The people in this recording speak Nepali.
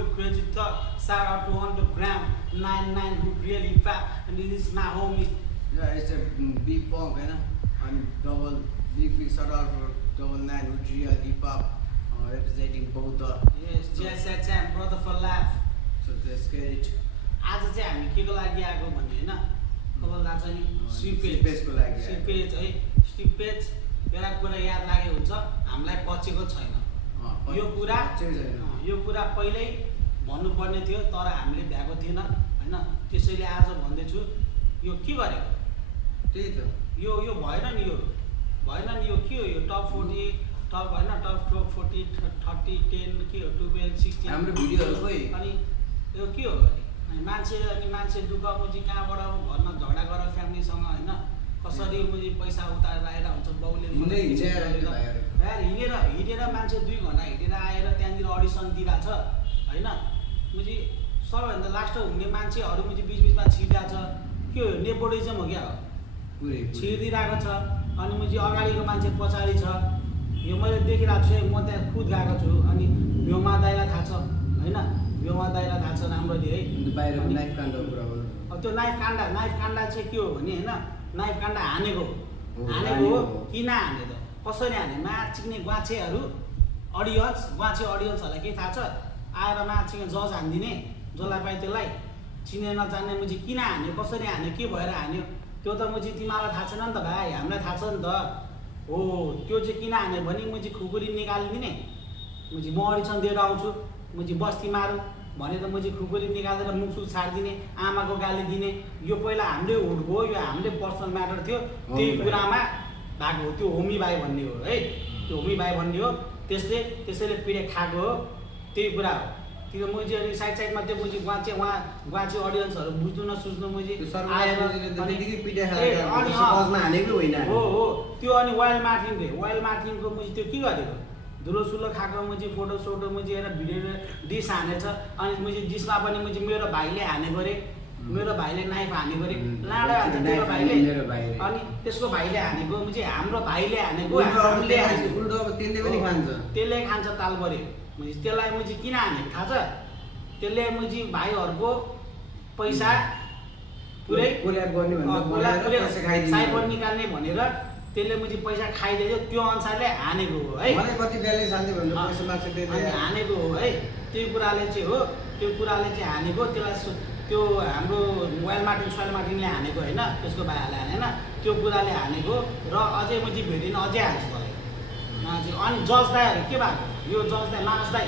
with crazy talk. Shout out to on the gram 99 who really fat, and this is my homie. Yeah, it's a big punk, you know. And double big shout out for double 9 who real hip hop representing both the. Yes, JSHM brother for life. So let's get it. आज चाहिँ हामी केको लागि आएको भन्ने हैन तपाईँलाई थाहा छ नि स्टिपेजको लागि स्टिपेज है स्टिपेज एउटा कुरा याद राखेको हुन्छ हामीलाई पचेको छैन यो कुरा पहिल्यै भन्नुपर्ने थियो तर हामीले भ्याएको थिएन हैन त्यसैले आज भन्दैछु यो के गरेको त्यही त यो भएन नि यो के हो यो टप 40 टप हैन टप 40 30 10 के हो 12 16 हाम्रो भिडियोहरु खोइ अनि यो के हो अनि मान्छे दुःख मुजी कहाँबाट घरमा झगडा गरेर फ्यामिलीसँग हैन कसरी मुजी पैसा उतारेर आएर हुन्छ बाउले हिँडेर मान्छे 2 घण्टा हिँडेर आएर त्यहाँनिर अडिसन दिइराछ हैन मुजी सबैभन्दा लास्ट हुने मान्छेहरु मुजी बीचमा छिर्दिराछ के हो नेपोटिजम हो क्या हो छिर्दिराको छ अनि मुजी अगाडिको मान्छे पछाडी छ यो मैले देखिरहेको छु म त्यहाँ खुद गएको छु अनि भ्योमा दाइलाई थाहा छ हैन भ्योमा दाइलाई थाहा छ राम्ररी है बाहिर नाइफ काण्डको कुरा गर्नु अब त्यो नाइफ काण्डा चाहिँ के हो भने हैन नाइफ काण्डा हानेको हो किन हाने त कसरी हाने माचिक्ने ग्वाछेहरु अडियन्सहरुलाई के थाहा छ आएर माचिक्ने जज हान्दिने जसलाई पाइ त्यसलाई चिने नजान्ने मुजी किन हान्यो कसरी हान्यो के भएर हान्यो त्यो त मुजी तिमीलाई थाहा छैन नि त भाइ हामीलाई थाहा छ नि त हो त्यो चाहिँ किन हान्यो भने मुजी खुकुरी निकालिदिने मुजी म अडिसन दिएर आउँछु मुजी बस्ती मारु भने त मुजी खुकुरी निकालेर मुखसुख छाड्दिने आमाको गाली दिने यो पहिला हामीले हुडको यो हामीले पर्सनल म्याटर थियो त्यही कुरामा भएको हो त्यो होमी भाइ भन्ने हो है त्यो होमी भाइ भन्ने हो त्यसैले पिडे खाएको हो त्यही कुरा हो त्यो मुजी अनि साइडमा त्यो मुजी ग्वाचे अडियन्सहरु बुझ्नु नसुझ्नु मुजी आएर हो त्यो अनि वाइल्ड मार्टिनको मुजी त्यो के गरेको धुलो सुलो खाएको मुजी फोटो मुजी हेरेर भिडियो डिस हानेछ अनि मुजी डिसमा पनि मुजी मेरो भाइले हानेको रे मेरो भाइले नाइफ हानेको रे लाडा हान्छ मेरो भाइले अनि त्यसको भाइले हानेको मुजी हाम्रो भाइले हानेको हामीले हानेको उल्टो अब त्यसले पनि खान्छ तालबरे मुजी त्यसलाई मुजी किन हानेको थाहा छ त्यसले मुजी भाइहरुको पैसा पुरै कोल्याब गर्ने भनेर पैसा खाइदिन्छ साइबर निकाल्ने भनेर त्यसले मुजी पैसा खाइदियो त्यो अनुसारले हानेको हो है मलाई कति ब्यालेन्स हान्थे भनेर पैसा माग्छ त्यसले हानेको हो है त्यो कुराले चाहिँ हानेको त्यसलाई त्यो हाम्रो वाइल्ड मार्टिनले हानेको हैन त्यसको भाइले हाने हैन त्यो कुराले हानेको र अझै मुजी भेटिन अझै हान्छ मलाई अनि जज दाइहरु के भएको यो जज दाइ माछ दाइ